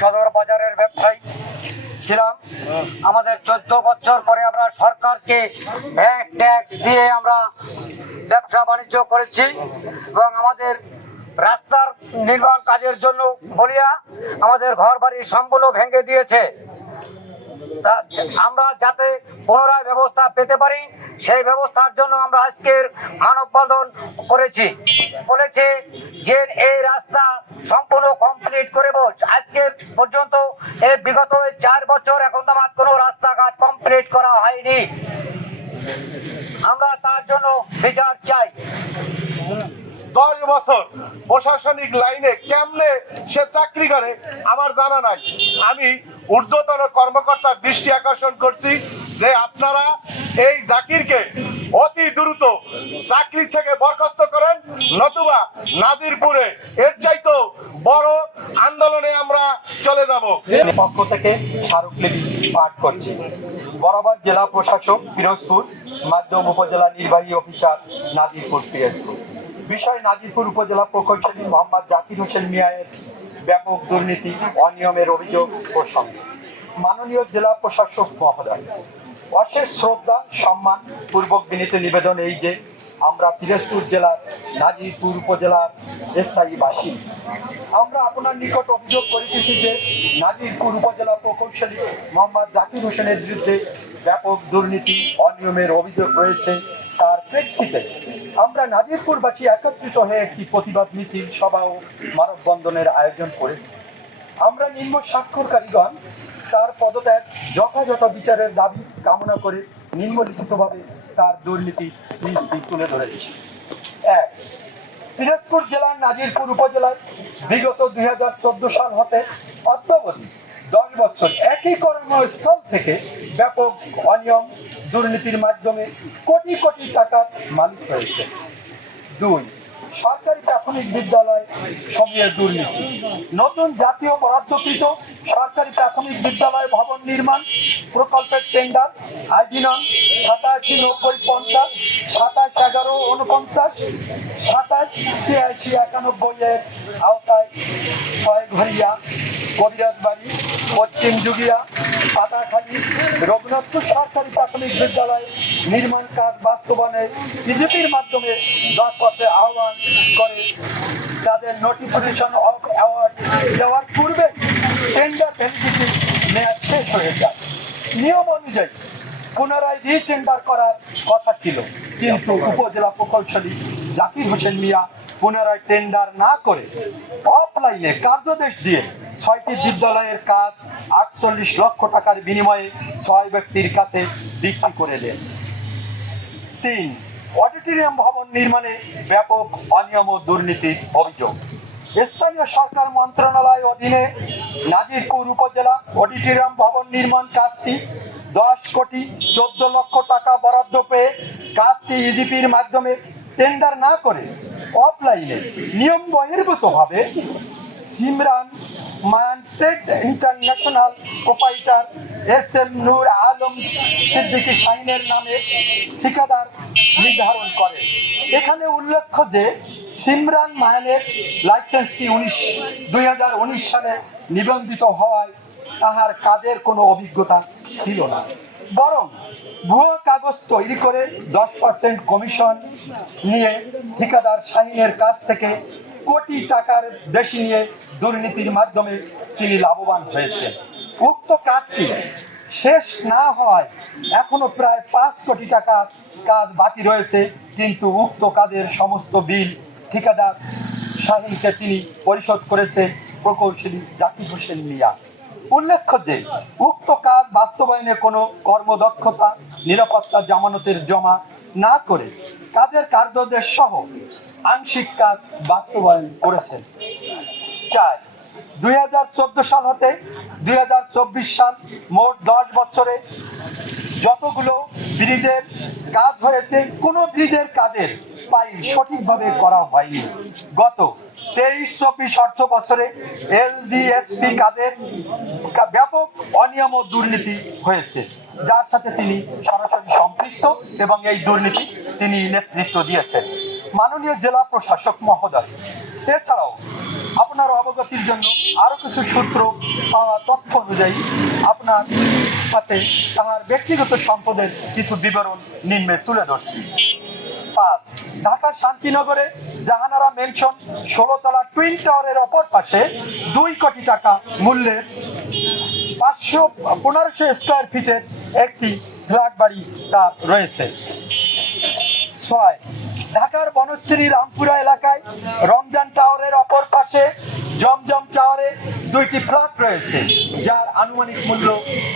সদর বাজারের ব্যবসায়ী ছিলাম। আমাদের চোদ্দ বছর পরে আমরা সরকারকে ভ্যাট ট্যাক্স দিয়ে আমরা ব্যবসা বাণিজ্য করেছি এবং আমাদের রাস্তার নির্মাণ কাজের জন্য বলিয়া আমাদের ঘর বাড়ির সম্পূর্ণ ভেঙে দিয়েছে। আমরা যাতে পুনরায় ব্যবস্থা পেতে পারি, সেই ব্যবস্থার জন্য আমরা আজকের মানববন্ধন করেছি। বলেছে যে এই রাস্তা সম্পূর্ণ কমপ্লিট করে আজকের পর্যন্ত এই বিগত চার বছর এখন আমার কোনো রাস্তাঘাট কমপ্লিট করা হয়নি। আমরা তার জন্য বিচার বছর প্রশাসনিক লাইনে কেমনে সে চাকরি করে, আমার জানা নাই। আমি ঊর্ধ্বতন কর্মকর্তার দৃষ্টি আকর্ষণ করছি যে আপনারা এই জাকিরকে অতি দ্রুত চাকরি থেকে বরখাস্ত করেন, নতুবা নাদিরপুরে এর চাইতো বড় আন্দোলনে আমরা চলে যাব। পক্ষ থেকে স্মারকলিপি পাঠ করছি। বরাবর জেলা প্রশাসক পিরোজপুর মাধ্যম উপজেলা নির্বাহী অফিসার নাজিরপুর পিরোজপুর বিষয় নাজিরপুর উপজেলা প্রকৌশলী মোহাম্মদ জাকির হোসেন মিয়ায়ের ব্যাপক দুর্নীতি, অনিয়মের অভিযোগ প্রসঙ্গে মাননীয় জেলা প্রশাসক মহোদয়, অশেষ শ্রদ্ধা, সম্মান, পূর্বক বিনীত নিবেদন এই যে আমরা পিরোজপুর জেলার, নাজিরপুর উপজেলার স্থায়ী বাসিন্দা আমরা আপনার নিকট অভিযোগ করিতেছি যে নাজিরপুর উপজেলা প্রকৌশলী মোহাম্মদ জাকির হোসেনের বিরুদ্ধে ব্যাপক দুর্নীতি, অনিয়মের অভিযোগ রয়েছে। তার প্রেক্ষিতে আমরা নাজিরপুরবাসী একত্রিত হয়ে একটি প্রতিবাদ মিছিল, সভা ও মানববন্ধনের আয়োজন করেছি। আমরা নিম্ন স্বাক্ষরকারীগণ তার পদত্যাগ, যথাযথ বিচারের দাবি কামনা করে নিম্নলিখিতভাবে তার দুর্নীতি দৃষ্টি তুলে ধরেছি। এক, পিরোজপুর জেলার নাজিরপুর উপজেলায় বিগত দুই হাজার চোদ্দ সাল হতে অদ্যাবধি দশ বছর একই কর্মস্থল থেকে ব্যাপক অনিয়ম দুর্নীতির মাধ্যমে কোটি কোটি টাকার মালিক হয়েছে। দুই, সরকারি প্রাথমিক বিদ্যালয় সমূহের দুর্নীতি। নতুন জাতীয় বরাদ্দকৃত সরকারি প্রাথমিক বিদ্যালয় ভবন নির্মাণ প্রকল্পের টেন্ডার আইডি নং সাতাশি নব্বই পঞ্চাশ, সাতাশ এগারো উনপঞ্চাশ সাতাশ ছিয়াশি একানব্বই এর আওতায় ছয়ঘরিয়া কবিরাজবাড়ি পশ্চিম যুগিয়া, পাতাখালী, রঘুনাথপুর সরকারি প্রাথমিক বিদ্যালয় নির্মাণ কাজ বাস্তবায়নে বিজেপির মাধ্যমে দরপত্রে আহ্বান করে। তাদের নোটিফিকেশন অফ অ্যাওয়ার্ড দেওয়ার পূর্বে টেন্ডার ভ্যালিডিটি মেয়াদ শেষ হয়ে যায়। নিয়ম অনুযায়ী পুনরায় রিটেন্ডার করার কথা ছিল। কিন্তু উপজেলা প্রকৌশলী জাকির হোসেন মিয়া পুনরায় টেন্ডার না করে অফলাইনে কার্যদেশ দিয়ে ছয়টি বিদ্যালয়ের কাজ আটচল্লিশ লক্ষ টাকার বিনিময়ে ছয় ব্যক্তির কাছে বিক্রি করে দেন। তিন অডিটোরিয়াম ভবন নির্মাণে ব্যাপক অনিয়ম ও দুর্নীতির অভিযোগ। স্থানীয় সরকার মন্ত্রণালয় অধীনে নাজিরপুর উপজেলা অডিটোরিয়াম ভবন নির্মাণ কাজটি দশ কোটি চোদ্দ লক্ষ টাকা বরাদ্দ পেয়ে কাজটি ইজিপির মাধ্যমে টেন্ডার না করে অফলাইনে নিয়ম বহির্ভূতভাবে Simran মান্টেড international proprietor, S M Noor Alam Siddiqui শাহিনের নামে ঠিকাদার নির্ধারণ করে। এখানে উল্লেখ্য যে, সিমরান মায়ানের লাইসেন্সটি উনিশ, দুই সালে নিবন্ধিত হওয়ায় তাহার কাজের কোনো অভিজ্ঞতা ছিল না। বরং ভুয়ো কাগজ তৈরি করে দশ পার্সেন্ট কমিশন নিয়ে ঠিকাদার শাহিনের কাছ থেকে কোটি টাকার বেশি নিয়ে দুর্নীতির মাধ্যমে তিনি লাভবান হয়েছেন। উক্ত কাজটি শেষ না হওয়ায় এখনও প্রায় পাঁচ কোটি টাকার কাজ বাকি রয়েছে, কিন্তু উক্ত কাজের সমস্ত বিল ঠিকাদার শাহিনকে তিনি পরিশোধ করেছে প্রকৌশলী জাকির হোসেন মিয়া। উল্লেখ্য যে উক্ত কাজ বাস্তবায়নে কোনো কর্মদক্ষতা, নিরাপত্তা জামানতের জমা না করে কাজের কার্যদেশ সহ আংশিক কাজ বাস্তবায়ন করেছেন। চার, দুই হাজার চোদ্দ সাল হতে দুই হাজার চব্বিশ সাল মোট দশ বছরে যতগুলো ব্রিজের কাজ হয়েছে, কোনো ব্রিজের কাজের ফাইল সঠিকভাবে করা হয়নি। গত তেইশ চব্বিশ অর্থ বছরে এলজিএসপি কাজের ব্যাপক অনিয়ম ও দুর্নীতি হয়েছে, যার সাথে তিনি সরাসরি সম্পৃক্ত এবং এই দুর্নীতি তিনি নেতৃত্ব দিয়েছেন। মাননীয় জেলা প্রশাসক মহোদয়, এছাড়াও আপনার অবগতির জন্য আরও কিছু সূত্র পাওয়া তথ্য অনুযায়ী আপনার সাথে তাহার ব্যক্তিগত সম্পদের কিছু বিবরণ নিম্নে তুলে ধরছি। পাঁচ ঢাকা শান্তিনগরে জাহানারা মেনশন ষোলোতলা টুইন টাওয়ারের অপর পাশে দুই কোটি টাকা মূল্যের পাঁচশো, পনেরোশো স্কোয়ার ফিটের একটি ফ্ল্যাট বাড়ি তার রয়েছে। ছয়, ঢাকার বনশ্রী রামপুরা এলাকায় রমজান টাওয়ারের অপর পাশে জমজম টাওয়ারে দুইটি ফ্ল্যাট রয়েছে, যার আনুমানিক মূল্য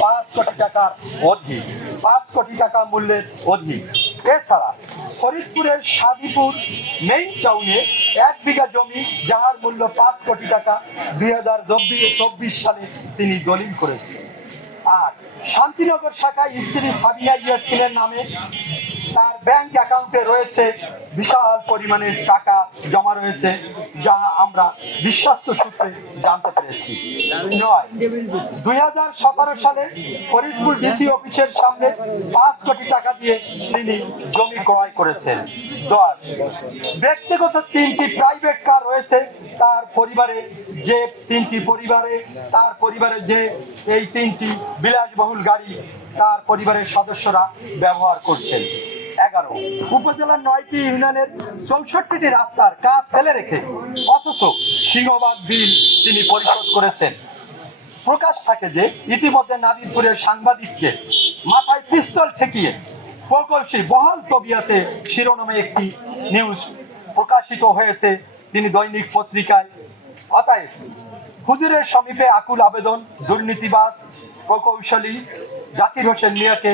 পাঁচ কোটি টাকার অধিক, পাঁচ কোটি টাকা মূল্যের অধিক। এছাড়া ফরিদপুরের সাদিপুর মেইন টাউনে এক বিঘা জমি যার মূল্য পাঁচ কোটি টাকা দুই হাজার চব্বিশ সালে তিনি দলিল করেছেন। আর শান্তিনগর শাখায় স্ত্রী সাবিনা ইয়াসমিনের নামে তার ব্যাংক অ্যাকাউন্টে রয়েছে বিশাল পরিমাণের টাকা জমা রয়েছে, যা আমরা বিশ্বস্ত সূত্রে জানতে পেরেছি। নয়, দুই হাজার সতেরো সালে ফরিদপুর ডিসি অফিসের সামনে পাঁচ কোটি টাকা দিয়ে তিনি জমি ক্রয় করেছেন। দশ, ব্যক্তিগত তিনটি প্রাইভেট কার রয়েছে, তার পরিবারে যে তিনটি পরিবারে, তার পরিবারে যে এই তিনটি বিলাসবহুল গাড়ি তার পরিবারের সদস্যরা ব্যবহার করছেন। এগারো। উপজেলার নয়টি ইউনিয়নের চৌষট্টিটি রাস্তার কাজ ফেলে রেখে অথচ সিংহবাগ বিল তিনি পরিশোধ করেছেন। প্রকাশ থাকে যে ইতিমধ্যে নাদিরপুরের সাংবাদিককে মাথায় পিস্তল ঠেকিয়ে প্রকল্পী বহাল তবিয়াতে শিরোনামে একটি নিউজ প্রকাশিত হয়েছে। তিনি দৈনিক পত্রিকায়, অতএব হুজুরের সমীপে আকুল আবেদন, দুর্নীতিবাজ, প্রকৌশলী জাকির হোসেন মিয়াকে